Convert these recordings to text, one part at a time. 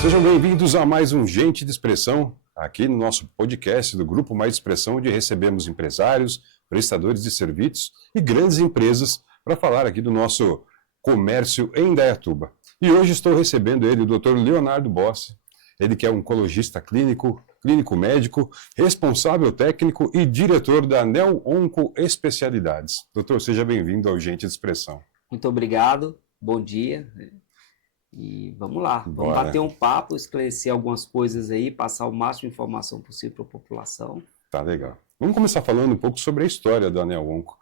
Sejam bem-vindos a mais um Gente de Expressão, aqui no nosso podcast do Grupo Mais Expressão, onde recebemos empresários, prestadores de serviços e grandes empresas para falar aqui do nosso comércio em Indaiatuba. E hoje estou recebendo ele, o Dr. Leonardo Bossi, ele que é oncologista clínico, clínico médico, responsável técnico e diretor da Neo Onco Especialidades. Doutor, seja bem-vindo ao Gente de Expressão. Muito obrigado, bom dia. E vamos lá, vamos Bora. bater um papo, esclarecer algumas coisas aí, passar o máximo de informação possível para a população. Tá legal. Vamos começar falando um pouco sobre a história da Neo Onco.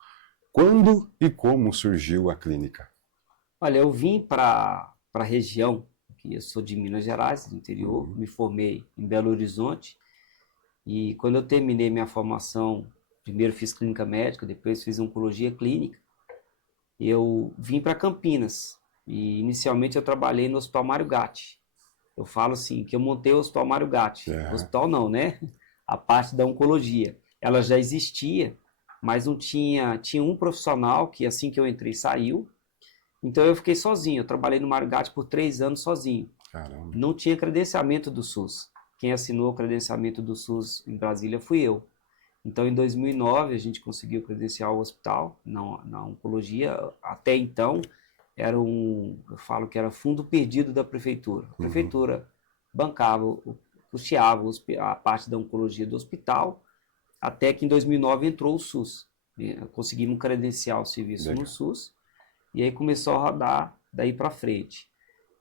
Quando e como surgiu a clínica? Olha, eu vim para a região, que eu sou de Minas Gerais, do interior, me formei em Belo Horizonte, e quando eu terminei minha formação, primeiro fiz clínica médica, depois fiz oncologia clínica, eu vim para Campinas. E inicialmente eu trabalhei no Hospital Mário Gatti. Eu falo assim, que eu montei o Hospital Mário Gatti. É. Hospital não, né? A parte da oncologia. Ela já existia, mas não tinha um profissional que assim que eu entrei saiu. Então eu fiquei sozinho. Eu trabalhei no Mário Gatti por 3 anos sozinho. Caramba. Não tinha credenciamento do SUS. Quem assinou o credenciamento do SUS em Brasília fui eu. Então em 2009 a gente conseguiu credenciar o hospital na oncologia. Até então era eu falo que era fundo perdido da prefeitura. A prefeitura bancava, custeava a parte da oncologia do hospital, até que em 2009 entrou o SUS. Conseguimos credenciar o serviço no SUS, e aí começou a rodar daí para frente.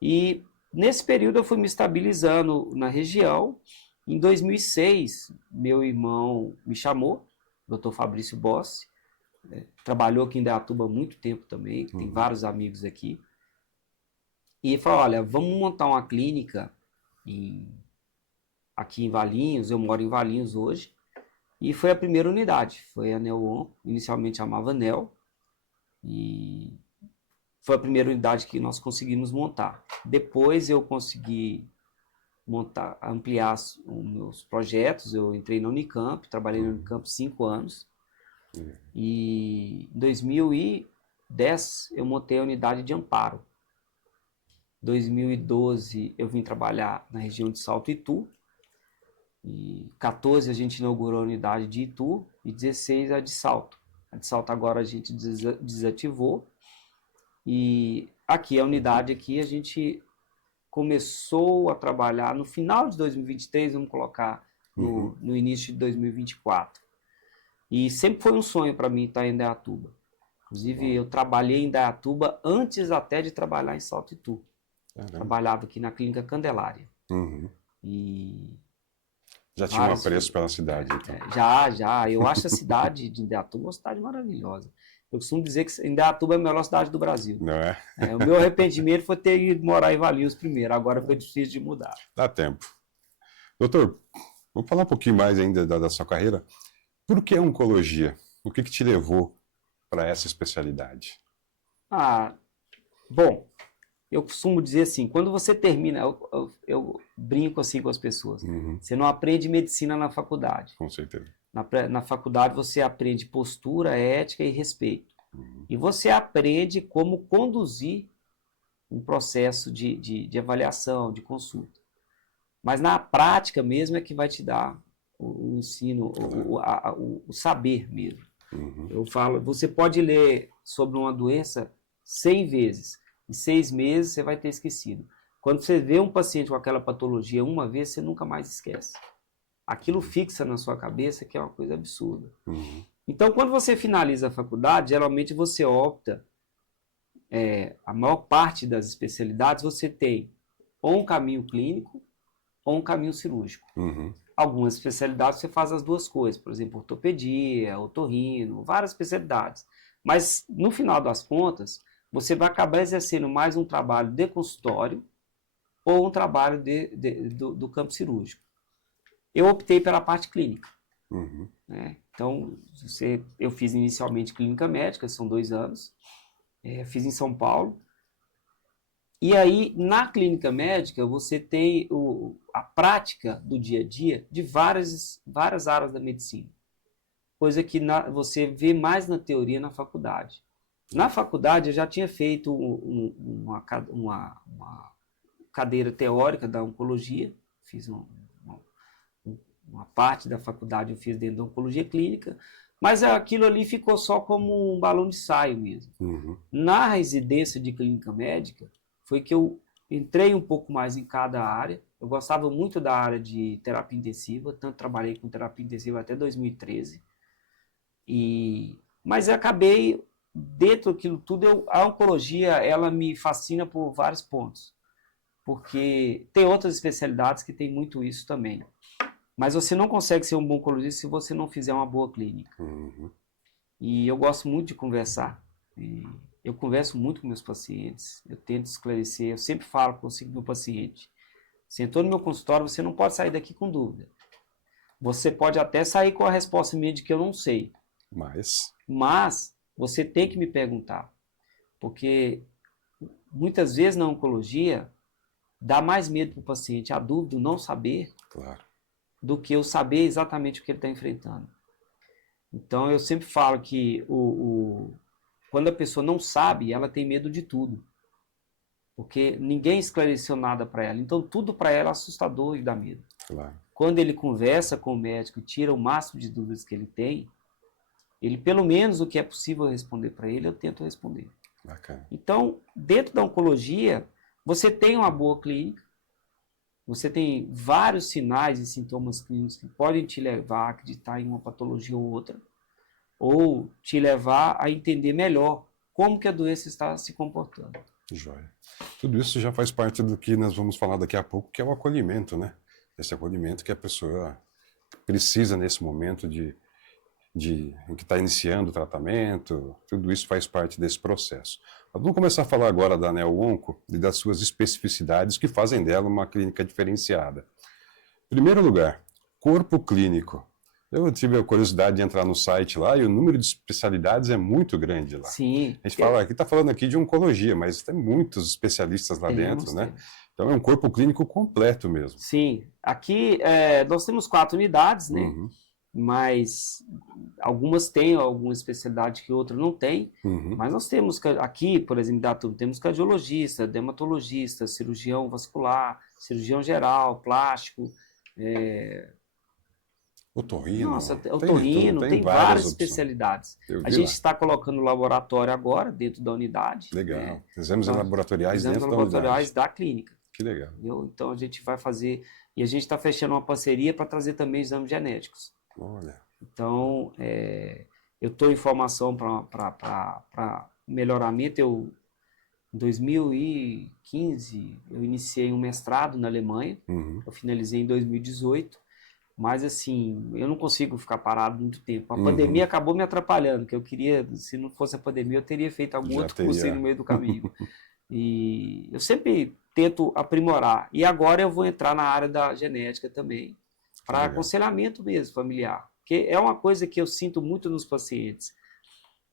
E nesse período eu fui me estabilizando na região. Em 2006, meu irmão me chamou, Dr. Fabrício Bossi, trabalhou aqui em Indaiatuba há muito tempo também, tem vários amigos aqui. E falou, olha, vamos montar uma clínica aqui em Valinhos, eu moro em Valinhos hoje, e foi a primeira unidade, foi a Neo Onco, inicialmente chamava Neo, e foi a primeira unidade que nós conseguimos montar. Depois eu consegui ampliar os meus projetos, eu entrei na Unicamp, trabalhei na Unicamp 5 anos, e em 2010 eu montei a unidade de Amparo. Em 2012 eu vim trabalhar na região de Salto Itu. Em 2014 a gente inaugurou a unidade de Itu e 2016 a de Salto. A de Salto agora a gente desativou. E aqui a unidade aqui a gente começou a trabalhar no final de 2023, vamos colocar no início de 2024. E sempre foi um sonho para mim estar em Indaiatuba. Inclusive, eu trabalhei em Indaiatuba antes até de trabalhar em Salto Itu. Trabalhava aqui na Clínica Candelária. E já tinha um apreço pela cidade, então. Já. Eu acho a cidade de Indaiatuba uma cidade maravilhosa. Eu costumo dizer que Indaiatuba é a melhor cidade do Brasil. Não é? O meu arrependimento foi ter ido morar em Valinhos primeiro. Agora foi difícil de mudar. Dá tempo. Doutor, vamos falar um pouquinho mais ainda da sua carreira. Por que oncologia? O que te levou para essa especialidade? Bom, eu costumo dizer assim, quando você termina, eu brinco assim com as pessoas, você não aprende medicina na faculdade. Com certeza. Na faculdade você aprende postura, ética e respeito. E você aprende como conduzir um processo de avaliação, de consulta. Mas na prática mesmo é que vai te dar o ensino, o saber mesmo. Eu falo, você pode ler sobre uma doença 100 vezes, em 6 meses você vai ter esquecido. Quando você vê um paciente com aquela patologia uma vez, você nunca mais esquece. Aquilo fixa na sua cabeça, que é uma coisa absurda. Então, quando você finaliza a faculdade, geralmente você opta, a maior parte das especialidades, você tem ou um caminho clínico ou um caminho cirúrgico. Algumas especialidades você faz as duas coisas, por exemplo, ortopedia, otorrino, várias especialidades. Mas, no final das contas, você vai acabar exercendo mais um trabalho de consultório ou um trabalho do campo cirúrgico. Eu optei pela parte clínica. Né? Então, eu fiz inicialmente clínica médica, são 2 anos, fiz em São Paulo. E aí, na clínica médica, você tem a prática do dia a dia de várias áreas da medicina. Coisa que você vê mais na teoria na faculdade. Na faculdade, eu já tinha feito uma cadeira teórica da oncologia, fiz uma parte da faculdade eu fiz dentro da oncologia clínica, mas aquilo ali ficou só como um balão de ensaio mesmo. Na residência de clínica médica, foi que eu entrei um pouco mais em cada área. Eu gostava muito da área de terapia intensiva, tanto trabalhei com terapia intensiva até 2013. Mas eu acabei, dentro daquilo tudo, a oncologia, ela me fascina por vários pontos. Porque tem outras especialidades que tem muito isso também. Mas você não consegue ser um bom oncologista se você não fizer uma boa clínica. E eu gosto muito de conversar. Eu converso muito com meus pacientes, eu tento esclarecer, eu sempre falo com o meu paciente. Você entrou no meu consultório, você não pode sair daqui com dúvida. Você pode até sair com a resposta minha de que eu não sei. Mas você tem que me perguntar. Porque muitas vezes na oncologia, dá mais medo para o paciente a dúvida, o não saber, do que eu saber exatamente o que ele está enfrentando. Então eu sempre falo que quando a pessoa não sabe, ela tem medo de tudo. Porque ninguém esclareceu nada para ela. Então tudo para ela é assustador e dá medo. Quando ele conversa com o médico e tira o máximo de dúvidas que ele tem, ele pelo menos o que é possível responder para ele, eu tento responder. Então, dentro da oncologia, você tem uma boa clínica, você tem vários sinais e sintomas clínicos que podem te levar a acreditar em uma patologia ou outra, ou te levar a entender melhor como que a doença está se comportando. Joia. Tudo isso já faz parte do que nós vamos falar daqui a pouco, que é o acolhimento, né? Esse acolhimento que a pessoa precisa nesse momento em que está iniciando o tratamento, tudo isso faz parte desse processo. Mas vamos começar a falar agora da Neo Onco e das suas especificidades que fazem dela uma clínica diferenciada. Em primeiro lugar, corpo clínico. Eu tive a curiosidade de entrar no site lá e o número de especialidades é muito grande lá. Sim. A gente fala, aqui está falando aqui de oncologia, mas tem muitos especialistas lá dentro, né? Então é um corpo clínico completo mesmo. Sim. Aqui nós temos 4 unidades, né? Mas algumas têm alguma especialidade que outra não tem. Mas nós temos aqui, por exemplo, temos cardiologista, dermatologista, cirurgião vascular, cirurgião geral, plástico, otorrino. Nossa, otorrino, tem várias especialidades. A gente está colocando laboratório agora dentro da unidade. Legal. Né? Exames laboratoriais dentro da unidade. Laboratoriais da clínica. Que legal. Então a gente vai fazer, e a gente está fechando uma parceria para trazer também exames genéticos. Olha. Então, eu estou em formação para melhoramento. Em 2015, eu iniciei um mestrado na Alemanha. Eu finalizei em 2018. Mas, assim, eu não consigo ficar parado muito tempo. A pandemia acabou me atrapalhando, que eu queria, se não fosse a pandemia, eu teria feito algum outro curso aí no meio do caminho. E eu sempre tento aprimorar. E agora eu vou entrar na área da genética também, para aconselhamento mesmo, familiar. Porque é uma coisa que eu sinto muito nos pacientes.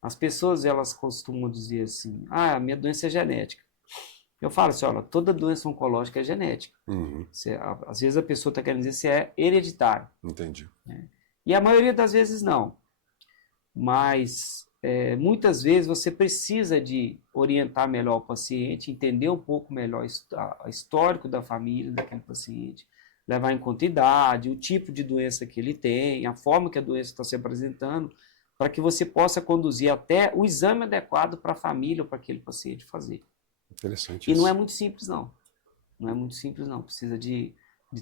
As pessoas, elas costumam dizer assim, a minha doença é genética. Eu falo assim, olha, toda doença oncológica é genética. Às vezes a pessoa está querendo dizer se é hereditário. Entendi. Né? E a maioria das vezes não. Mas muitas vezes você precisa de orientar melhor o paciente, entender um pouco melhor o histórico da família daquele paciente, levar em conta a idade, o tipo de doença que ele tem, a forma que a doença está se apresentando, para que você possa conduzir até o exame adequado para a família ou para aquele paciente fazer. Interessante. E não é muito simples, não. Não é muito simples, não. Precisa de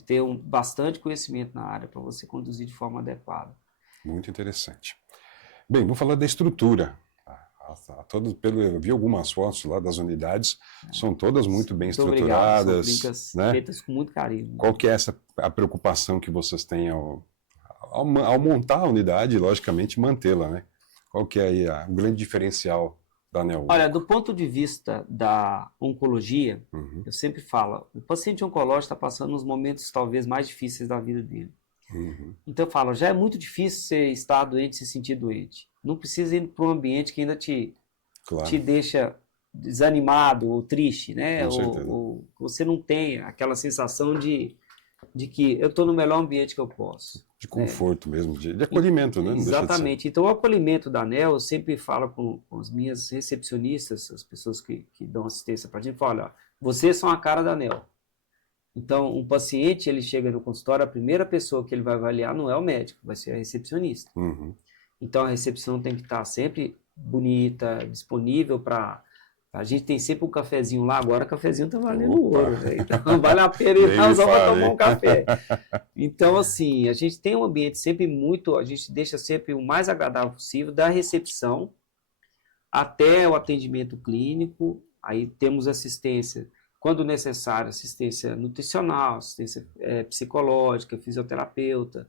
ter bastante conhecimento na área para você conduzir de forma adequada. Muito interessante. Bem, vou falar da estrutura. Eu vi algumas fotos lá das unidades, são todas muito bem estruturadas. Obrigado. São clínicas feitas com muito carinho. Qual que é a preocupação que vocês têm ao montar a unidade e, logicamente, mantê-la, né? Qual que é aí o grande diferencial da Neo Onco? Olha, do ponto de vista da oncologia, eu sempre falo, o paciente oncológico está passando uns momentos talvez mais difíceis da vida dele. Então eu falo, já é muito difícil você estar doente, se sentir doente. Não precisa ir para um ambiente que ainda te deixa desanimado ou triste, né? Ou você não tem aquela sensação de que eu estou no melhor ambiente que eu posso. De conforto mesmo, de acolhimento, né? Não exatamente. Então o acolhimento da ANEL, eu sempre falo com as minhas recepcionistas, as pessoas que dão assistência para a gente, falo, olha, vocês são a cara da ANEL. Então, um paciente, ele chega no consultório, a primeira pessoa que ele vai avaliar não é o médico, vai ser a recepcionista. Uhum. Então, a recepção tem que estar sempre bonita, disponível para... A gente tem sempre um cafezinho lá, agora o cafezinho está valendo ouro, né? Então vale a pena ir lá só para tomar um café. Então, assim, a gente tem um ambiente sempre muito, a gente deixa sempre o mais agradável possível, da recepção até o atendimento clínico, aí temos assistência, quando necessário, assistência nutricional, assistência psicológica, fisioterapeuta,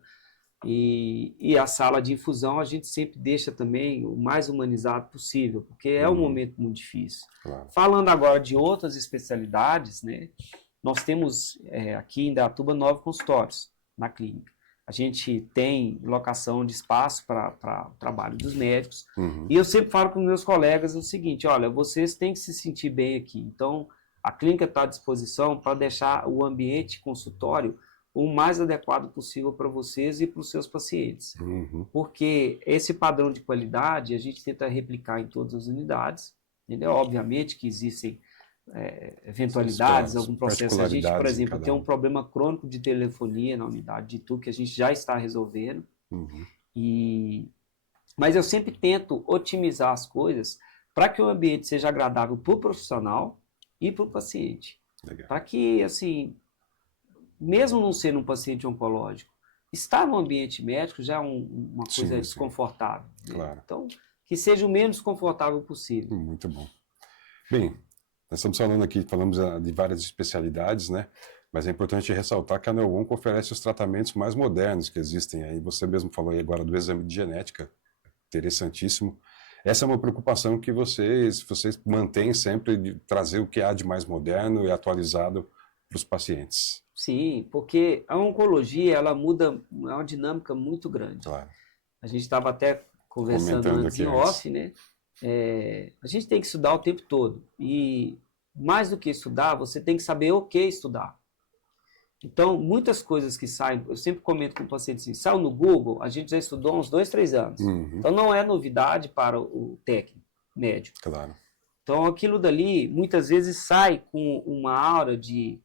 e a sala de infusão a gente sempre deixa também o mais humanizado possível, porque é um momento muito difícil. Claro. Falando agora de outras especialidades, né, nós temos aqui em Indaiatuba 9 consultórios na clínica. A gente tem locação de espaço para o trabalho dos médicos, e eu sempre falo com meus colegas o seguinte, olha, vocês têm que se sentir bem aqui, então a clínica está à disposição para deixar o ambiente consultório o mais adequado possível para vocês e para os seus pacientes. Porque esse padrão de qualidade a gente tenta replicar em todas as unidades, entendeu? Obviamente que existem eventualidades, algum processo. A gente, por exemplo, tem um problema crônico de telefonia na unidade de Itu, que a gente já está resolvendo. Mas eu sempre tento otimizar as coisas para que o ambiente seja agradável para o profissional e para o paciente. Para que, assim, mesmo não sendo um paciente oncológico, estar no ambiente médico já é uma coisa desconfortável. Né? Claro. Então, que seja o menos desconfortável possível. Muito bom. Bem, nós estamos falando aqui, falamos de várias especialidades, né? Mas é importante ressaltar que a Neoonco oferece os tratamentos mais modernos que existem aí. Você mesmo falou aí agora do exame de genética, interessantíssimo. Essa é uma preocupação que vocês mantêm sempre, de trazer o que há de mais moderno e atualizado para os pacientes. Sim, porque a oncologia, ela muda, é uma dinâmica muito grande. Claro. A gente estava até conversando antes em off, né? A gente tem que estudar o tempo todo. E mais do que estudar, você tem que saber o que estudar. Então, muitas coisas que saem, eu sempre comento com o paciente assim, saiu no Google, a gente já estudou há uns 2, 3 anos. Então, não é novidade para o técnico médico. Claro. Então, aquilo dali, muitas vezes, sai com uma aura de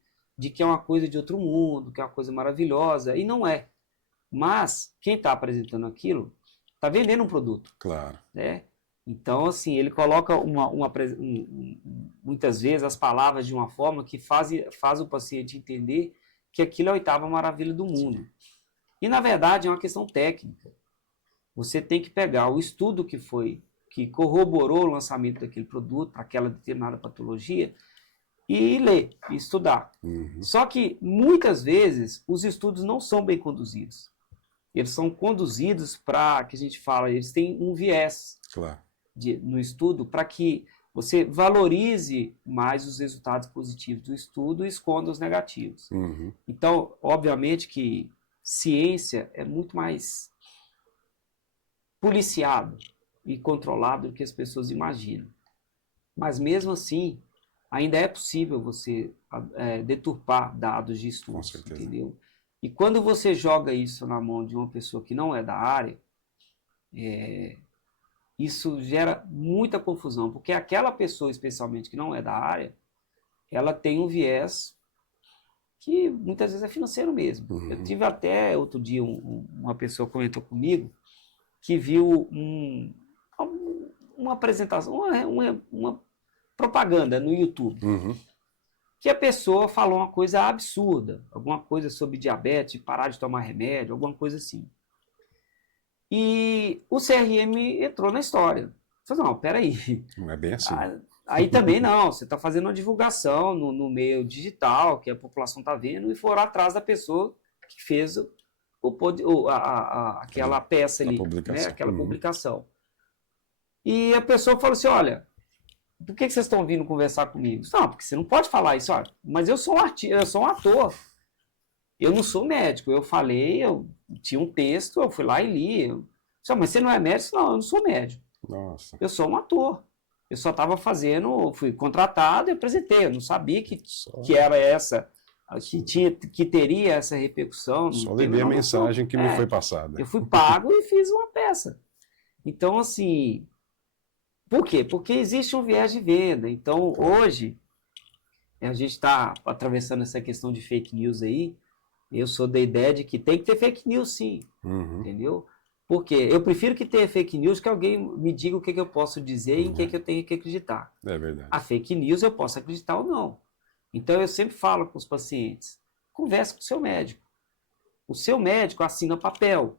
que é uma coisa de outro mundo, que é uma coisa maravilhosa, e não é. Mas, quem está apresentando aquilo, está vendendo um produto. Claro. Né? Então, assim, ele coloca muitas vezes as palavras de uma forma que faz o paciente entender que aquilo é a oitava maravilha do mundo. Sim. E, na verdade, é uma questão técnica. Você tem que pegar o estudo que corroborou o lançamento daquele produto para aquela determinada patologia e ler, e estudar. Só que, muitas vezes, os estudos não são bem conduzidos. Eles são conduzidos para, que a gente fala, eles têm um viés no estudo para que você valorize mais os resultados positivos do estudo e esconda os negativos. Então, obviamente que ciência é muito mais policiado e controlado do que as pessoas imaginam. Mas, mesmo assim, ainda é possível você deturpar dados de estudos, entendeu? E quando você joga isso na mão de uma pessoa que não é da área, isso gera muita confusão, porque aquela pessoa, especialmente, que não é da área, ela tem um viés que muitas vezes é financeiro mesmo. Eu tive até outro dia uma pessoa comentou comigo que viu uma apresentação, uma propaganda no YouTube, que a pessoa falou uma coisa absurda, alguma coisa sobre diabetes, parar de tomar remédio, alguma coisa assim. E o CRM entrou na história. Falei, não, peraí. Não é bem assim. Aí também não, você está fazendo uma divulgação no meio digital, que a população está vendo, e foram atrás da pessoa que fez aquela peça ali, né, aquela publicação. E a pessoa falou assim, olha, por que vocês estão vindo conversar comigo? Não, porque você não pode falar isso. Olha, mas eu sou um artista, eu sou um ator. Eu não sou médico. Eu falei, eu tinha um texto, eu fui lá e li. Mas você não é médico? Não, eu não sou médico. Nossa. Eu sou um ator. Eu só estava fui contratado e apresentei. Eu não sabia que era essa, que teria essa repercussão. Só levei a mensagem que me foi passada. Eu fui pago e fiz uma peça. Então, assim... Por quê? Porque existe um viés de venda. Então, hoje, A gente está atravessando essa questão de fake news aí. Eu sou da ideia de que tem que ter fake news, sim. Entendeu? Porque eu prefiro que tenha fake news que alguém me diga o que eu posso dizer e em que eu tenho que acreditar. É verdade. A fake news eu posso acreditar ou não. Então eu sempre falo com os pacientes, converse com o seu médico. O seu médico assina papel.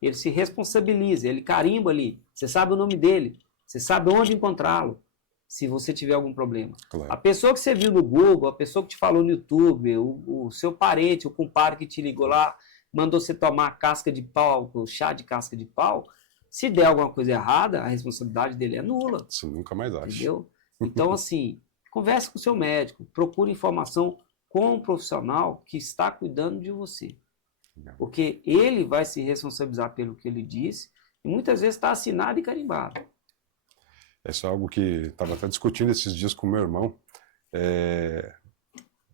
Ele se responsabiliza, ele carimba ali. Você sabe o nome dele, você sabe onde encontrá-lo, se você tiver algum problema. Claro. A pessoa que você viu no Google, a pessoa que te falou no YouTube, o seu parente, o compadre que te ligou lá, mandou você tomar casca de pau, o chá de casca de pau, se der alguma coisa errada, a responsabilidade dele é nula. Isso nunca mais acha. Entendeu? Então, assim, converse com o seu médico, procure informação com um profissional que está cuidando de você. Porque ele vai se responsabilizar pelo que ele disse e muitas vezes está assinado e carimbado. Isso é algo que estava até discutindo esses dias com meu irmão.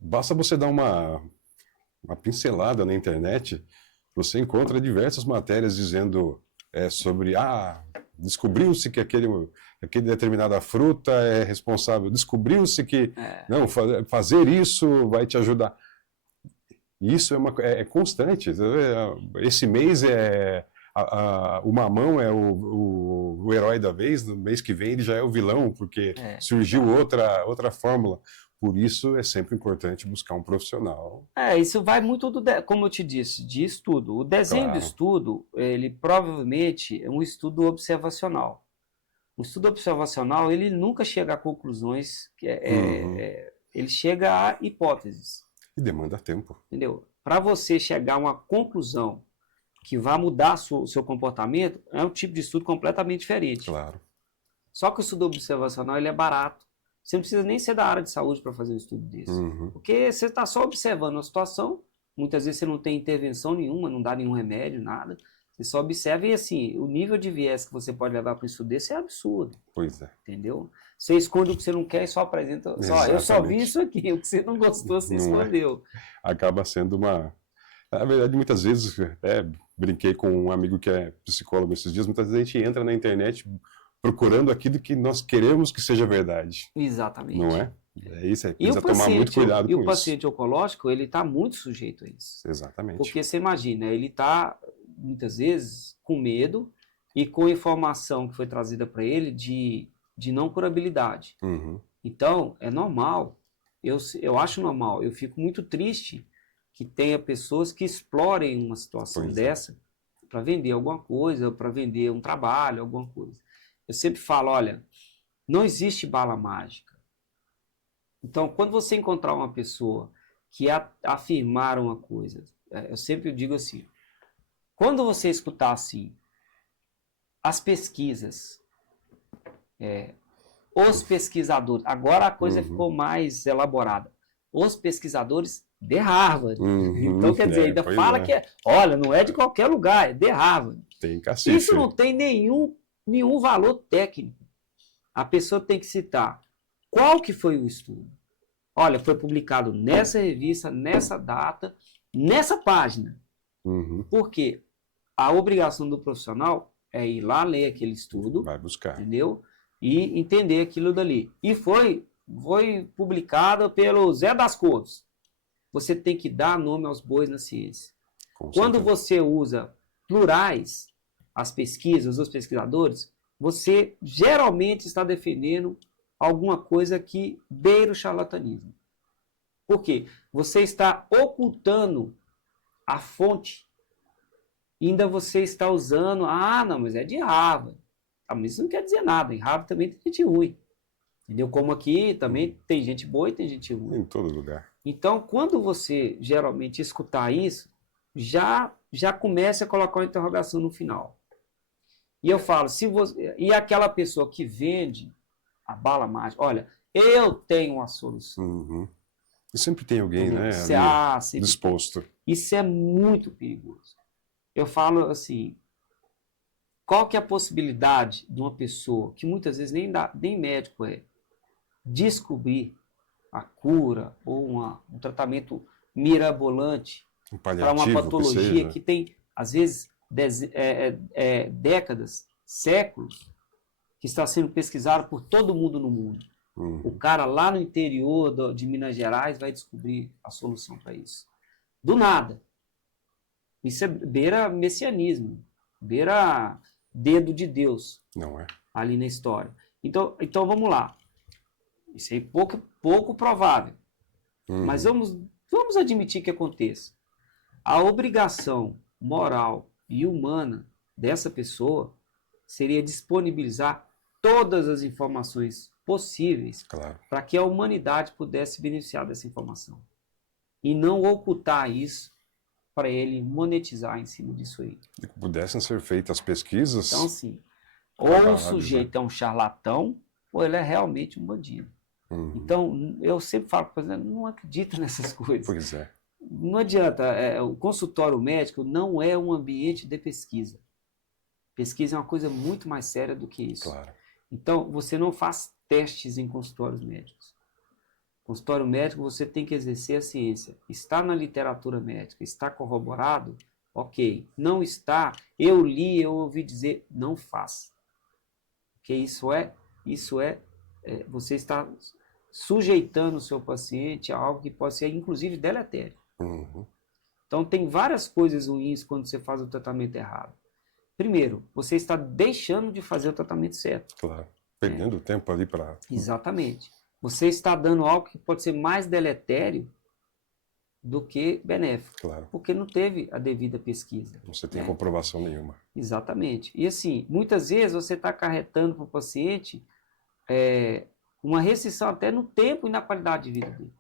Basta você dar uma pincelada na internet, você encontra diversas matérias dizendo sobre, descobriu-se que aquele determinada fruta é responsável, descobriu-se que não, fazer isso vai te ajudar. Isso é constante. Esse mês o mamão é o herói da vez, no mês que vem ele já é o vilão, porque surgiu outra fórmula. Por isso é sempre importante buscar um profissional. Isso vai muito como eu te disse, de estudo. O desenho do estudo, ele provavelmente é um estudo observacional. O estudo observacional, ele nunca chega a conclusões, ele chega a hipóteses. E demanda tempo. Entendeu? Para você chegar a uma conclusão que vai mudar o seu comportamento, é um tipo de estudo completamente diferente. Claro. Só que o estudo observacional ele é barato. Você não precisa nem ser da área de saúde para fazer um estudo desse. Porque você está só observando a situação, muitas vezes você não tem intervenção nenhuma, não dá nenhum remédio, nada. Você só observa e assim, o nível de viés que você pode levar para um estudo desse é absurdo. Pois é. Entendeu? Você esconde o que você não quer e só apresenta. Eu só vi isso aqui, o que você não gostou, você escondeu. Acaba sendo uma... Na verdade, muitas vezes, brinquei com um amigo que é psicólogo esses dias, muitas vezes a gente entra na internet procurando aquilo que nós queremos que seja verdade. Exatamente. Não é? Isso, precisa tomar muito cuidado com isso. E o paciente oncológico, ele está muito sujeito a isso. Exatamente. Porque você imagina, ele está, muitas vezes, com medo e com informação que foi trazida para ele de não curabilidade. Então, é normal. Eu acho normal. Eu fico muito triste que tenha pessoas que explorem uma situação dessa para vender alguma coisa, para vender um trabalho, alguma coisa. Eu sempre falo, olha, não existe bala mágica. Então, quando você encontrar uma pessoa que afirmar uma coisa, eu sempre digo assim, quando você escutar assim, as pesquisas, os pesquisadores, agora a coisa ficou mais elaborada, os pesquisadores de Harvard. Então, quer dizer, ainda fala que olha, não é de qualquer lugar, é de Harvard. Tem cacete. Isso não tem nenhum valor técnico. A pessoa tem que citar qual que foi o estudo. Olha, foi publicado nessa revista, nessa data, nessa página. Porque a obrigação do profissional é ir lá ler aquele estudo, vai buscar, entendeu? E entender aquilo dali. E foi publicado pelo Zé das Couves. Você tem que dar nome aos bois na ciência. Quando você usa plurais, as pesquisas, os pesquisadores, você geralmente está defendendo alguma coisa que beira o charlatanismo. Por quê? Você está ocultando a fonte. Ainda você está usando, não, mas é de Harvard. Mas isso não quer dizer nada. Em Harvard também tem gente ruim. Entendeu? Como aqui também tem gente boa e tem gente ruim. Em todo lugar. Então, quando você geralmente escutar isso, já comece a colocar uma interrogação no final. E eu falo, e aquela pessoa que vende a bala mágica, olha, eu tenho uma solução. E sempre tem alguém, né, disposto. Isso é muito perigoso. Eu falo assim, qual que é a possibilidade de uma pessoa, que muitas vezes nem médico descobrir a cura ou um tratamento mirabolante para uma patologia que tem, às vezes, décadas, séculos, que está sendo pesquisado por todo mundo no mundo. O cara lá no interior de Minas Gerais vai descobrir a solução para isso. Do nada. Isso beira messianismo, beira dedo de Deus. Não é? Ali na história. Então vamos lá. Isso é pouco provável. Mas vamos admitir que aconteça. A obrigação moral e humana dessa pessoa seria disponibilizar todas as informações possíveis para que a humanidade pudesse beneficiar dessa informação. E não ocultar isso para ele monetizar em cima disso aí. E que pudessem ser feitas pesquisas. Então, assim, ou o sujeito é um charlatão, ou ele é realmente um bandido. Então, eu sempre falo, não acredito nessas coisas. Pois é. Não adianta, o consultório médico não é um ambiente de pesquisa. Pesquisa é uma coisa muito mais séria do que isso. Claro. Então, você não faz testes em consultórios médicos. Consultório médico, você tem que exercer a ciência. Está na literatura médica, está corroborado? Ok. Não está, eu li, eu ouvi dizer, não faz. Porque isso é você está sujeitando o seu paciente a algo que pode ser, inclusive, deletério. Então, tem várias coisas ruins quando você faz o tratamento errado. Primeiro, você está deixando de fazer o tratamento certo. Claro. Perdendo tempo ali para... Exatamente. Você está dando algo que pode ser mais deletério do que benéfico. Claro. Porque não teve a devida pesquisa. Você tem comprovação nenhuma. Exatamente. E assim, muitas vezes você está acarretando para o paciente uma restrição até no tempo e na qualidade de vida dele.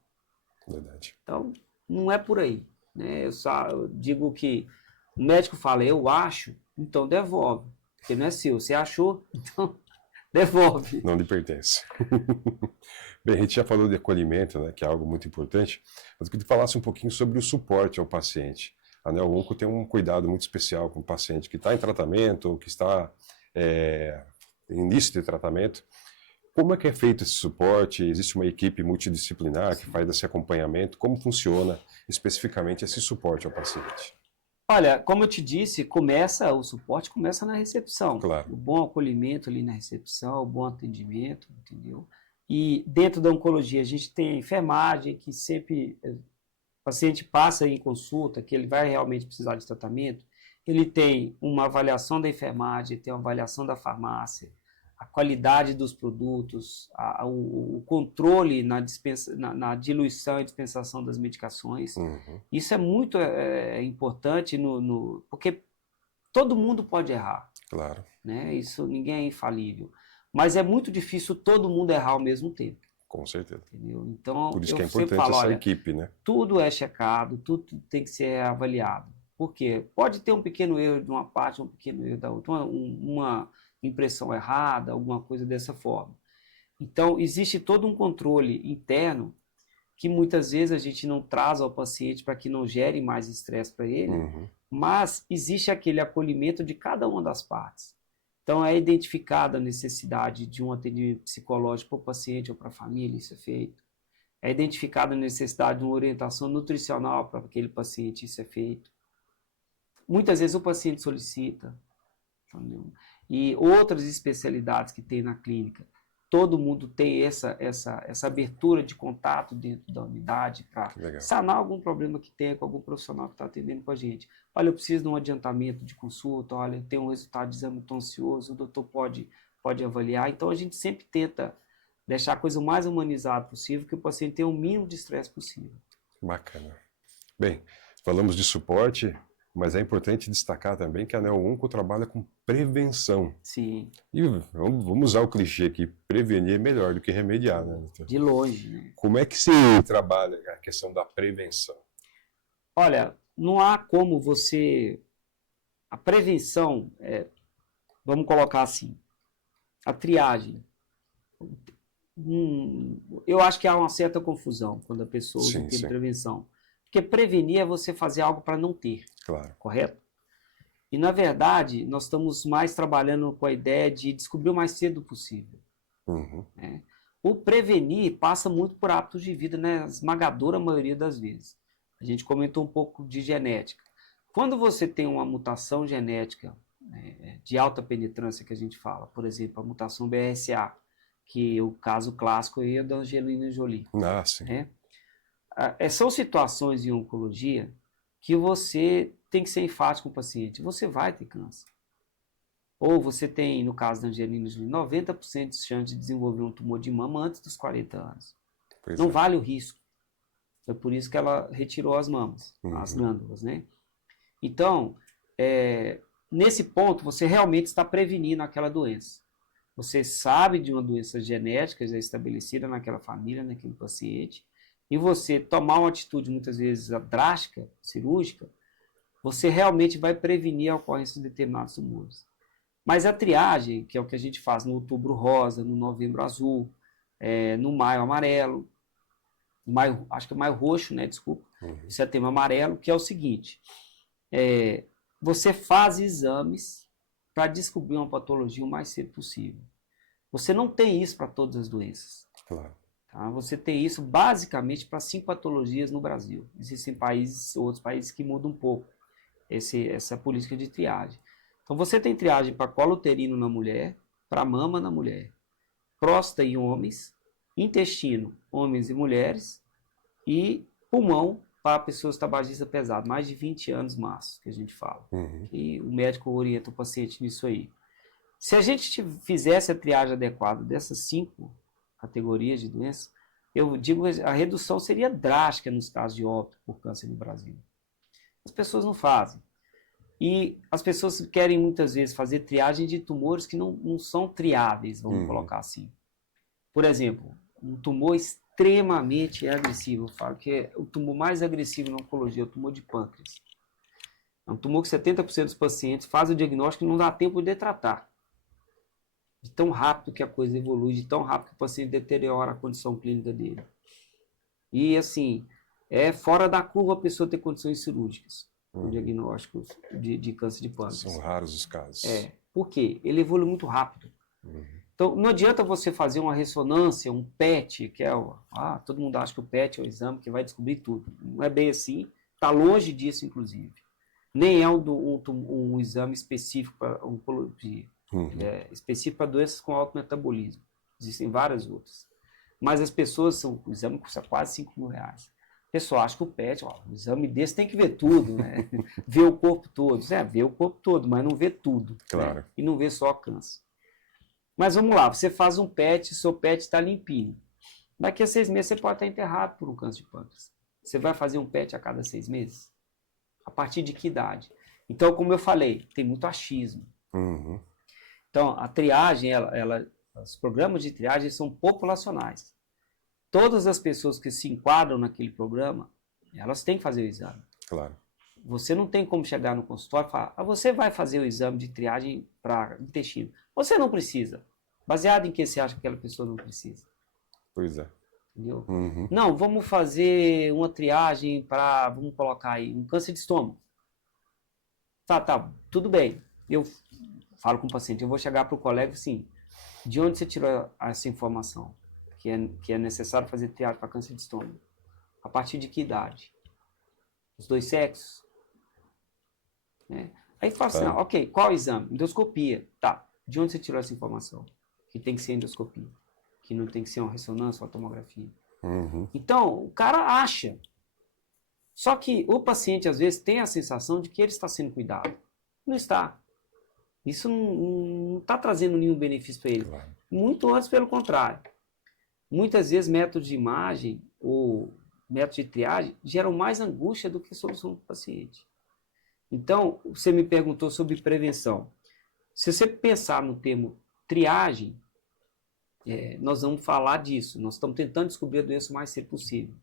Verdade. Então, não é por aí. Né? Eu digo que o médico fala, eu acho, então devolve. Porque não é seu. Você achou, então devolve. Não lhe pertence. Bem, a gente já falou de acolhimento, né, que é algo muito importante, mas eu queria que falasse um pouquinho sobre o suporte ao paciente. A Neo-Onco tem um cuidado muito especial com o paciente que está em tratamento ou que está em início de tratamento. Como é que é feito esse suporte? Existe uma equipe multidisciplinar que faz esse acompanhamento? Como funciona especificamente esse suporte ao paciente? Olha, como eu te disse, o suporte começa na recepção. Claro. O bom acolhimento ali na recepção, o bom atendimento, entendeu? E dentro da oncologia a gente tem a enfermagem, que sempre o paciente passa em consulta, que ele vai realmente precisar de tratamento, ele tem uma avaliação da enfermagem, tem uma avaliação da farmácia, a qualidade dos produtos, o controle na diluição e dispensação das medicações. Isso é muito importante, porque todo mundo pode errar. Claro. Né? Isso, ninguém é infalível. Mas é muito difícil todo mundo errar ao mesmo tempo. Com certeza. Entendeu? Então, por isso que é importante essa equipe, né? Tudo é checado, tudo tem que ser avaliado. Por quê? Pode ter um pequeno erro de uma parte, um pequeno erro da outra, uma impressão errada, alguma coisa dessa forma. Então, existe todo um controle interno que muitas vezes a gente não traz ao paciente para que não gere mais estresse para ele, mas existe aquele acolhimento de cada uma das partes. Então, é identificada a necessidade de um atendimento psicológico para o paciente ou para a família, isso é feito. É identificada a necessidade de uma orientação nutricional para aquele paciente, isso é feito. Muitas vezes o paciente solicita, entendeu? E outras especialidades que tem na clínica. Todo mundo tem essa abertura de contato dentro da unidade para sanar algum problema que tenha com algum profissional que está atendendo com a gente. Olha, eu preciso de um adiantamento de consulta, olha, eu tenho um resultado de exame tão ansioso, o doutor pode avaliar. Então, a gente sempre tenta deixar a coisa o mais humanizada possível, que o paciente tenha o mínimo de estresse possível. Bacana. Bem, falamos de suporte, mas é importante destacar também que a Neo-Onco trabalha com prevenção. Sim. E vamos usar o clichê aqui, prevenir é melhor do que remediar, né? De longe, né? Como é que se trabalha a questão da prevenção? Olha, não há como você... A prevenção, vamos colocar assim, a triagem. Eu acho que há uma certa confusão quando a pessoa usa o termo prevenção. Porque prevenir é você fazer algo para não ter. Claro. Correto? E, na verdade, nós estamos mais trabalhando com a ideia de descobrir o mais cedo possível. Né? O prevenir passa muito por hábitos de vida, né? A esmagadora maioria das vezes. A gente comentou um pouco de genética. Quando você tem uma mutação genética de alta penetrância, que a gente fala, por exemplo, a mutação BRCA, que o caso clássico aí é da Angelina Jolie. Ah, sim. Né? São situações em oncologia que você tem que ser enfático com o paciente. Você vai ter câncer. Ou você tem, no caso da Angelina Jolie, 90% de chance de desenvolver um tumor de mama antes dos 40 anos. Pois Não é. vale o risco. Foi por isso que ela retirou as mamas, Uhum. as glândulas, né? Então, nesse ponto, você realmente está prevenindo aquela doença. Você sabe de uma doença genética já estabelecida naquela família, naquele paciente, e você tomar uma atitude, muitas vezes, drástica, cirúrgica, você realmente vai prevenir a ocorrência de determinados tumores. Mas a triagem, que é o que a gente faz no Outubro Rosa, no Novembro Azul, no Maio Amarelo, acho que é Maio Roxo, né? Desculpa, Setembro Amarelo, que é o seguinte: você faz exames para descobrir uma patologia o mais cedo possível. Você não tem isso para todas as doenças. Claro. Tá? Você tem isso basicamente para 5 patologias no Brasil. Existem outros países que mudam um pouco essa política de triagem. Então você tem triagem para colo uterino na mulher, para mama na mulher, próstata em homens, intestino, homens e mulheres, e pulmão para pessoas tabagistas pesadas, mais de 20 anos máximo, que a gente fala. E o médico orienta o paciente nisso aí. Se a gente fizesse a triagem adequada dessas 5 categorias de doenças, eu digo que a redução seria drástica nos casos de óbito por câncer no Brasil. As pessoas não fazem. E as pessoas querem muitas vezes fazer triagem de tumores que não são triáveis, vamos colocar assim. Por exemplo, um tumor extremamente agressivo. Eu falo que é o tumor mais agressivo na oncologia, é o tumor de pâncreas. É um tumor que 70% dos pacientes fazem o diagnóstico e não dá tempo de tratar. De tão rápido que a coisa evolui, de tão rápido que o paciente deteriora a condição clínica dele. E assim, é fora da curva a pessoa ter condições cirúrgicas com diagnóstico de câncer de pâncreas. São raros os casos. Por quê? Ele evolui muito rápido. Então, não adianta você fazer uma ressonância, um PET, que é todo mundo acha que o PET é o exame que vai descobrir tudo. Não é bem assim, está longe disso, inclusive. Nem é um exame específico para oncologia, específico para doenças com alto metabolismo. Existem várias outras. Mas as pessoas, o exame custa quase R$5.000. O pessoal acha que o PET, um exame desse tem que ver tudo, né? Ver o corpo todo. Vê o corpo todo, mas não vê tudo. Claro. Né? E não vê só câncer. Mas vamos lá, você faz um PET, seu PET está limpinho. Daqui a 6 meses você pode estar enterrado por um câncer de pâncreas. Você vai fazer um PET a cada 6 meses? A partir de que idade? Então, como eu falei, tem muito achismo. Então, a triagem, os programas de triagem são populacionais. Todas as pessoas que se enquadram naquele programa, elas têm que fazer o exame. Claro. Você não tem como chegar no consultório e falar, você vai fazer o exame de triagem para intestino. Você não precisa. Baseado em que você acha que aquela pessoa não precisa? Pois é. Entendeu? Não, vamos fazer uma triagem para, vamos colocar aí, um câncer de estômago. Tá, tudo bem. Eu falo com o paciente, eu vou chegar para o colega assim, de onde você tirou essa informação? Que é necessário fazer triagem para câncer de estômago. A partir de que idade? Os 2 sexos? Aí fala assim, ok, qual exame? Endoscopia. Tá, de onde você tirou essa informação? Que tem que ser endoscopia. Que não tem que ser uma ressonância, uma tomografia. Então, o cara acha. Só que o paciente, às vezes, tem a sensação de que ele está sendo cuidado. Não está. Isso não está trazendo nenhum benefício para ele. Claro. Muito antes, pelo contrário. Muitas vezes, métodos de imagem ou métodos de triagem geram mais angústia do que solução para o paciente. Então, você me perguntou sobre prevenção. Se você pensar no termo triagem, nós vamos falar disso. Nós estamos tentando descobrir a doença o mais cedo possível.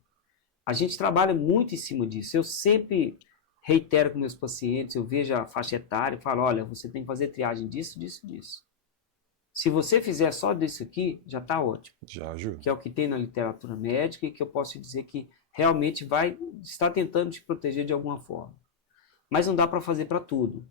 A gente trabalha muito em cima disso. Eu sempre reitero com meus pacientes, eu vejo a faixa etária e falo, olha, você tem que fazer triagem disso, disso, disso. Se você fizer só disso aqui, já está ótimo. Já ajuda. Que é o que tem na literatura médica e que eu posso dizer que realmente está tentando te proteger de alguma forma. Mas não dá para fazer para tudo.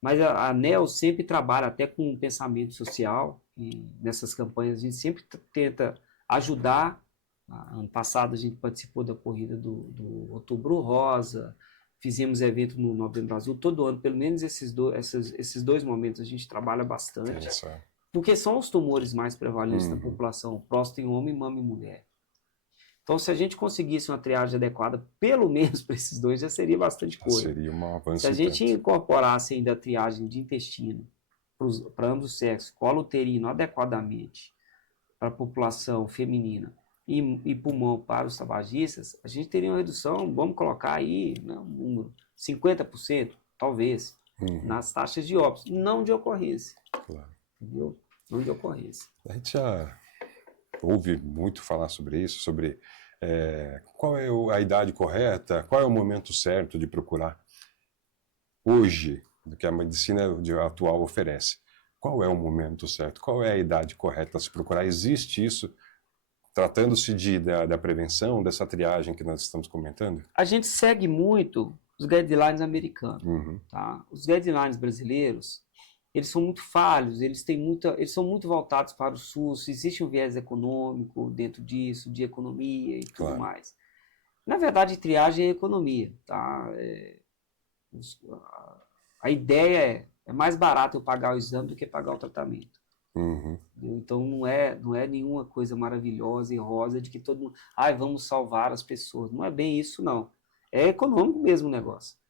Mas a ANEEL sempre trabalha até com um pensamento social e nessas campanhas a gente sempre tenta ajudar. Ano passado a gente participou da corrida do Outubro Rosa, fizemos evento no Novembro Azul, todo ano, pelo menos esses dois momentos a gente trabalha bastante. Porque são os tumores mais prevalentes na população, próstata em homem, mama em mulher. Então, se a gente conseguisse uma triagem adequada, pelo menos para esses dois, já seria bastante coisa. Seria um avanço. Se a gente incorporasse ainda a triagem de intestino para ambos os sexos, colo uterino adequadamente para a população feminina e pulmão para os tabagistas, a gente teria uma redução, vamos colocar aí, né, um número, 50%, talvez, nas taxas de óbitos, não de ocorrência. Claro. Entendeu? Não de ocorrência. A gente já ouve muito falar sobre isso, sobre qual é a idade correta, qual é o momento certo de procurar. Hoje, do que a medicina atual oferece, qual é o momento certo? Qual é a idade correta a se procurar? Existe isso, tratando-se da prevenção, dessa triagem que nós estamos comentando? A gente segue muito os guidelines americanos. Tá? Os guidelines brasileiros, eles são muito falhos, eles são muito voltados para o SUS, existe um viés econômico dentro disso, de economia e tudo mais. Na verdade, triagem é economia. Tá? A ideia é mais barato eu pagar o exame do que pagar o tratamento. Então não é nenhuma coisa maravilhosa e rosa de que todo mundo, vamos salvar as pessoas. Não é bem isso, não. É econômico mesmo o negócio.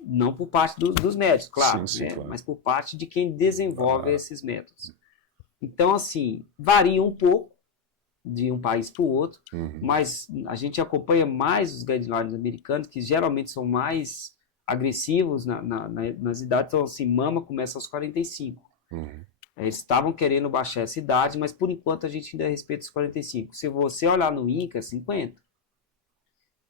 Não por parte dos médicos, claro, né? Claro, mas por parte de quem desenvolve esses métodos. Então, assim, varia um pouco de um país para o outro, mas a gente acompanha mais os guidelines americanos, que geralmente são mais agressivos nas idades. Então, assim, mama começa aos 45. Eles estavam querendo baixar essa idade, mas por enquanto a gente ainda respeita os 45. Se você olhar no INCA, 50.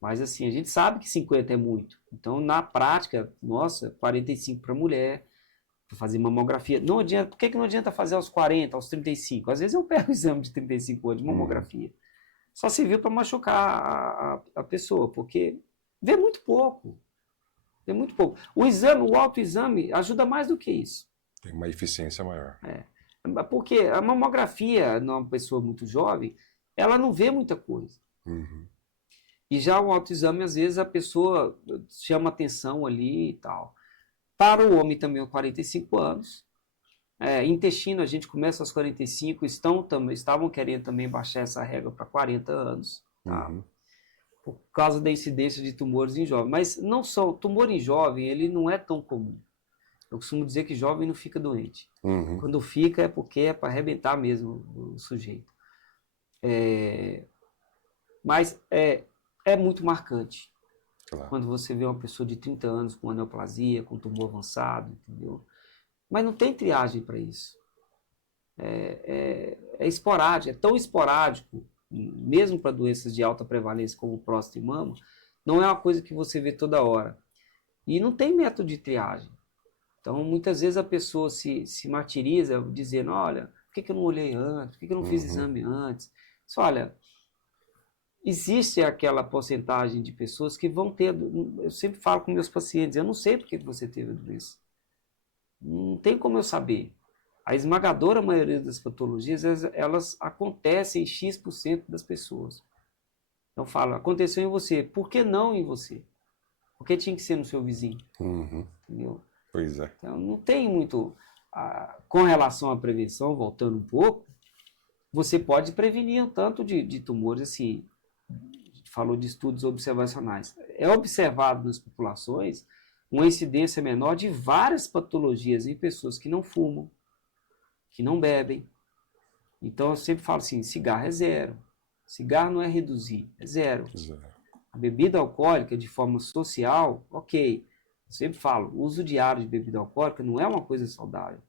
Mas assim, a gente sabe que 50 é muito. Então, na prática, nossa, 45 para mulher, para fazer mamografia. Não adianta, por que não adianta fazer aos 40, aos 35? Às vezes eu pego o exame de 35 anos de mamografia. Só serviu para machucar a pessoa, porque vê muito pouco. Vê muito pouco. O autoexame ajuda mais do que isso. Tem uma eficiência maior. Porque a mamografia, numa pessoa muito jovem, ela não vê muita coisa. E já o autoexame, às vezes, a pessoa chama atenção ali e tal. Para o homem também, aos 45 anos. Intestino, a gente começa aos 45, estavam querendo também baixar essa regra para 40 anos. Tá? Por causa da incidência de tumores em jovem. Mas não só, tumor em jovem, ele não é tão comum. Eu costumo dizer que jovem não fica doente. Quando fica é porque é para arrebentar mesmo o sujeito. Mas é muito marcante. Claro. Quando você vê uma pessoa de 30 anos com aneoplasia, com tumor avançado, entendeu? Mas não tem triagem para isso. É esporádico, é tão esporádico, mesmo para doenças de alta prevalência como próstata e mama, não é uma coisa que você vê toda hora. E não tem método de triagem. Então, muitas vezes a pessoa se martiriza dizendo, olha, por que eu não olhei antes? Por que eu não fiz exame antes? Só, olha, existe aquela porcentagem de pessoas que vão ter, eu sempre falo com meus pacientes, eu não sei por que você teve a doença. Não tem como eu saber. A esmagadora maioria das patologias, elas acontecem em X% das pessoas. Então, eu falo, aconteceu em você, por que não em você? Por que tinha que ser no seu vizinho? Entendeu? Pois é. Então, não tem muito... com relação à prevenção, voltando um pouco, você pode prevenir um tanto de tumores, assim, a gente falou de estudos observacionais. É observado nas populações uma incidência menor de várias patologias em pessoas que não fumam, que não bebem. Então, eu sempre falo assim, cigarro é zero. Cigarro não é reduzir, é zero. A bebida alcoólica, de forma social, ok. Eu sempre falo, o uso diário de bebida alcoólica não é uma coisa saudável.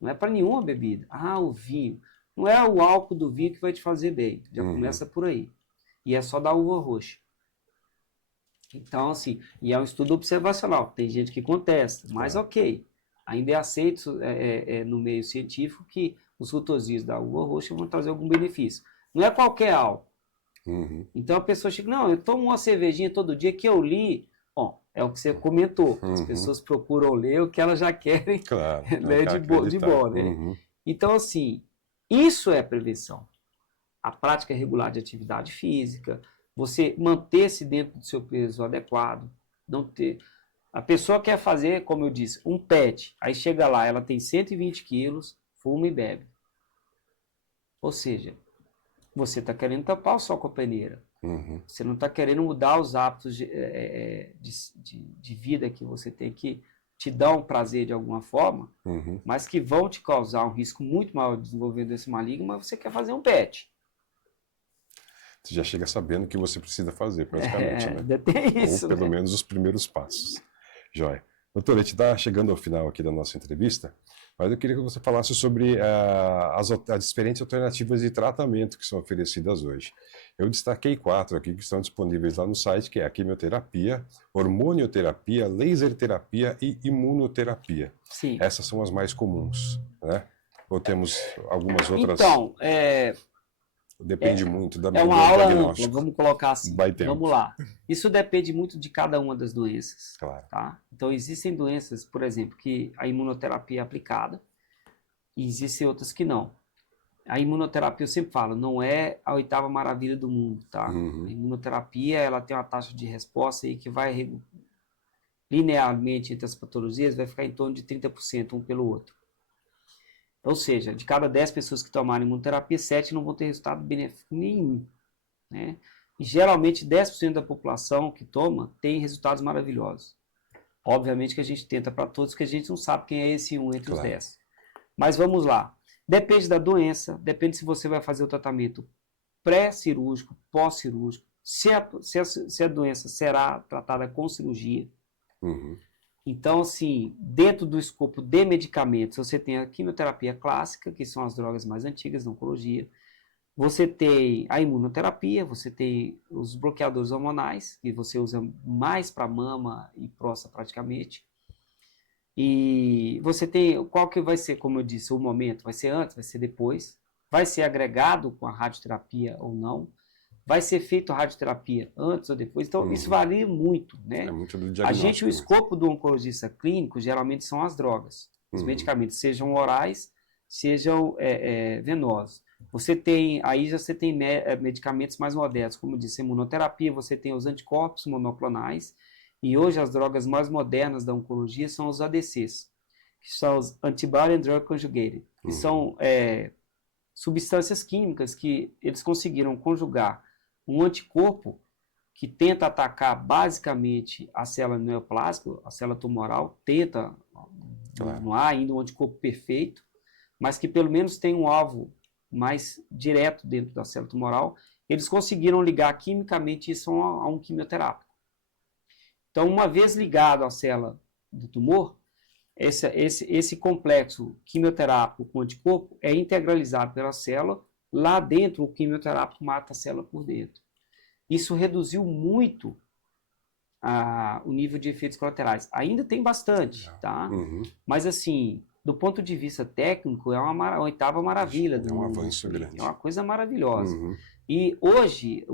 Não é para nenhuma bebida. O vinho. Não é o álcool do vinho que vai te fazer bem. Já começa por aí. E é só da uva roxa. Então, assim, e é um estudo observacional. Tem gente que contesta, mas ok. Ainda é aceito no meio científico que os frutosias da uva roxa vão trazer algum benefício. Não é qualquer álcool. Então a pessoa chega, não, eu tomo uma cervejinha todo dia que eu li. Bom, é o que você comentou. As pessoas procuram ler o que elas já querem ler de boa, né? Então, assim, isso é prevenção. A prática regular de atividade física, você manter-se dentro do seu peso adequado, não ter... A pessoa quer fazer, como eu disse, um PET, aí chega lá, ela tem 120 quilos, fuma e bebe. Ou seja, você está querendo tampar o sol com a peneira. Uhum. Você não está querendo mudar os hábitos de vida que você tem, que te dão um prazer de alguma forma, Uhum. mas que vão te causar um risco muito maior de desenvolver doença maligna, mas você quer fazer um PET. Você já chega sabendo o que você precisa fazer, praticamente, né? Ainda tem isso, Ou pelo né? menos os primeiros passos. Joia. Doutor, a gente está chegando ao final aqui da nossa entrevista, mas eu queria que você falasse sobre as diferentes alternativas de tratamento que são oferecidas hoje. Eu destaquei 4 aqui que estão disponíveis lá no site, que é a quimioterapia, hormonioterapia, laser terapia e imunoterapia. Sim. Essas são as mais comuns, né? Ou temos algumas outras... Então, Depende muito é uma do aula ampla, diagnóstico. vamos colocar assim. Vai tempo. Vamos lá. Isso depende muito de cada uma das doenças. Claro. Tá? Então, existem doenças, por exemplo, que a imunoterapia é aplicada, e existem outras que não. A imunoterapia, eu sempre falo, não é a 8ª maravilha do mundo, tá? Uhum. A imunoterapia, ela tem uma taxa de resposta aí que vai linearmente entre as patologias, vai ficar em torno de 30% um pelo outro. Ou seja, de cada 10 pessoas que tomarem imunoterapia, 7 não vão ter resultado benéfico nenhum, né? E geralmente 10% da população que toma tem resultados maravilhosos. Obviamente que a gente tenta para todos, porque a gente não sabe quem é esse um entre os 10. Mas vamos lá. Depende da doença, depende se você vai fazer o tratamento pré-cirúrgico, pós-cirúrgico, se a doença será tratada com cirurgia. Uhum. Então, assim, dentro do escopo de medicamentos, você tem a quimioterapia clássica, que são as drogas mais antigas da oncologia. Você tem a imunoterapia, você tem os bloqueadores hormonais, que você usa mais para mama e próstata praticamente. E você tem, qual que vai ser, como eu disse, o momento? Vai ser antes, vai ser depois? Vai ser agregado com a radioterapia ou não? Vai ser feito a radioterapia antes ou depois? Então, isso varia muito, né? É muito do A diagnóstico. gente, o escopo do oncologista clínico, geralmente são as drogas. Os medicamentos, sejam orais, sejam venosos. Você tem, aí já você tem medicamentos mais modernos, como eu disse, imunoterapia, você tem os anticorpos monoclonais, e hoje as drogas mais modernas da oncologia são os ADCs, que são os Antibody Drug Conjugated, que são substâncias químicas que eles conseguiram conjugar um anticorpo que tenta atacar basicamente a célula neoplásica, a célula tumoral, tenta, não há ainda um anticorpo perfeito, mas que pelo menos tem um alvo mais direto dentro da célula tumoral. Eles conseguiram ligar quimicamente isso a um quimioterápico. Então, uma vez ligado à célula do tumor, esse complexo quimioterápico com anticorpo é integralizado pela célula. Lá dentro, o quimioterápico mata a célula por dentro. Isso reduziu muito o nível de efeitos colaterais. Ainda tem bastante, tá? Mas, assim, do ponto de vista técnico, é uma 8ª maravilha do mundo. É um avanço grande. É uma coisa maravilhosa. E hoje,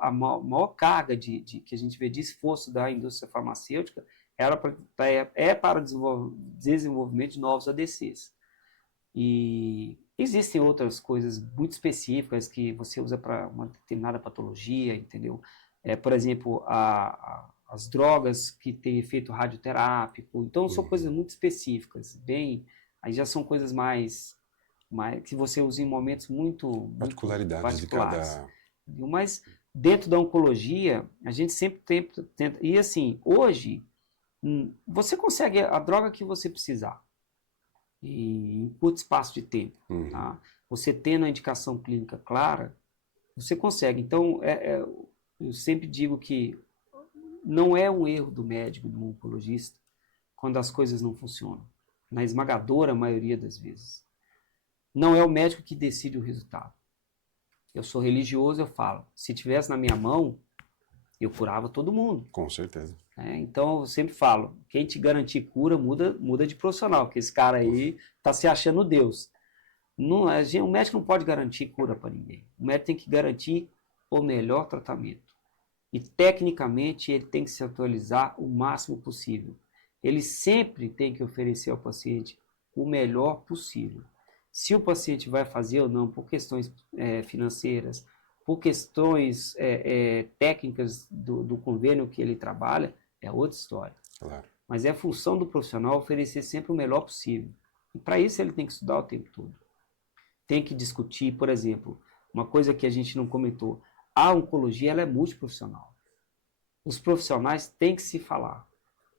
a maior carga que a gente vê de esforço da indústria farmacêutica é para o desenvolvimento de novos ADCs. E existem outras coisas muito específicas que você usa para uma determinada patologia, entendeu? Por exemplo, as drogas que têm efeito radioterápico. Então, são coisas muito específicas. Aí já são coisas mais que você usa em momentos muito particularidades de cada... Mas dentro da oncologia, a gente sempre tenta... E assim, hoje, você consegue a droga que você precisar em curto espaço de tempo. Tá? Você tendo a indicação clínica clara, você consegue. Então, eu sempre digo que não é um erro do médico, do oncologista, quando as coisas não funcionam. Na esmagadora maioria das vezes. Não é o médico que decide o resultado. Eu sou religioso, eu falo, se tivesse na minha mão, eu curava todo mundo. Com certeza. Então, eu sempre falo, quem te garantir cura, muda de profissional, porque esse cara aí está se achando Deus. O médico não pode garantir cura para ninguém. O médico tem que garantir o melhor tratamento. E, tecnicamente, ele tem que se atualizar o máximo possível. Ele sempre tem que oferecer ao paciente o melhor possível. Se o paciente vai fazer ou não, por questões financeiras, por questões técnicas do convênio que ele trabalha, é outra história. Claro. Mas é função do profissional oferecer sempre o melhor possível. E para isso ele tem que estudar o tempo todo. tem que discutir, por exemplo, uma coisa que a gente não comentou, a oncologia ela é multiprofissional. Os profissionais têm que se falar.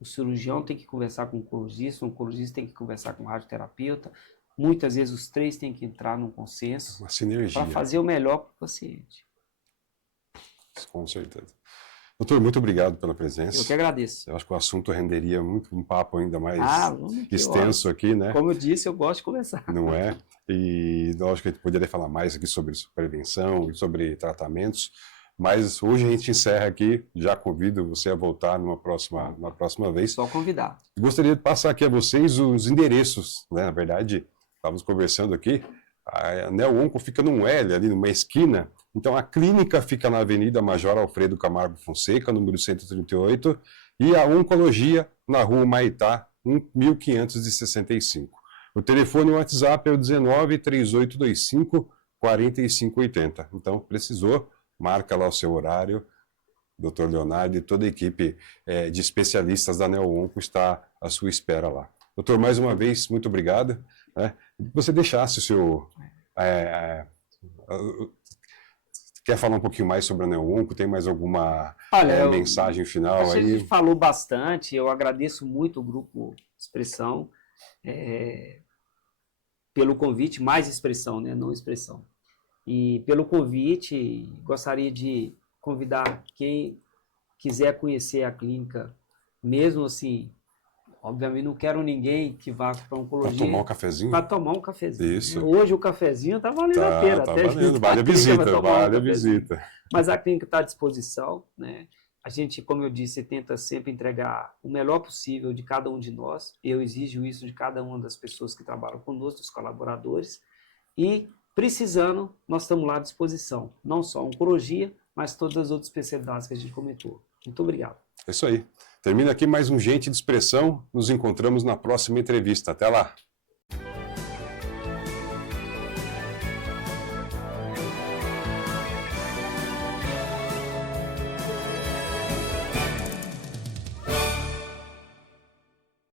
O cirurgião tem que conversar com o oncologista tem que conversar com o radioterapeuta. Muitas vezes os três têm que entrar num consenso Uma sinergia. para fazer o melhor para o paciente. Com certeza. Doutor, muito obrigado pela presença. Eu que agradeço. Eu acho que o assunto renderia muito um papo ainda mais extenso aqui, né? Como eu disse, eu gosto de conversar. Não é? E lógico que a gente poderia falar mais aqui sobre prevenção e sobre tratamentos, mas hoje a gente encerra aqui, já convido você a voltar numa próxima vez. Só convidar. Gostaria de passar aqui a vocês os endereços, né? Na verdade, estávamos conversando aqui, a NeoOnco fica num L, ali numa esquina, então a clínica fica na Avenida Major Alfredo Camargo Fonseca, número 138, e a oncologia na Rua Maitá, 1565. O telefone e o WhatsApp é o 19-3825-4580. Então, precisou, marca lá o seu horário. Dr. Leonardo e toda a equipe de especialistas da NeoOnco está à sua espera lá. Doutor, mais uma vez, muito obrigado. Né? Você deixasse o seu... quer falar um pouquinho mais sobre a NeoOnco? Tem mais alguma mensagem final aí? A gente falou bastante, eu agradeço muito o Grupo Expressão pelo convite, mais expressão, né? Não expressão. E pelo convite, gostaria de convidar quem quiser conhecer a clínica, mesmo assim, obviamente não quero ninguém que vá para oncologia. Para tomar um cafezinho? Para tomar um cafezinho. Isso. Hoje o cafezinho está valendo a pena. Tá até valendo, vale a visita, vale a visita. Mas a clínica está à disposição, né? A gente, como eu disse, tenta sempre entregar o melhor possível de cada um de nós. Eu exijo isso de cada uma das pessoas que trabalham conosco, dos colaboradores. E, precisando, nós estamos lá à disposição. Não só a oncologia, mas todas as outras especialidades que a gente comentou. Muito obrigado. É isso aí. Termina aqui mais um Gente de Expressão. Nos encontramos na próxima entrevista. Até lá.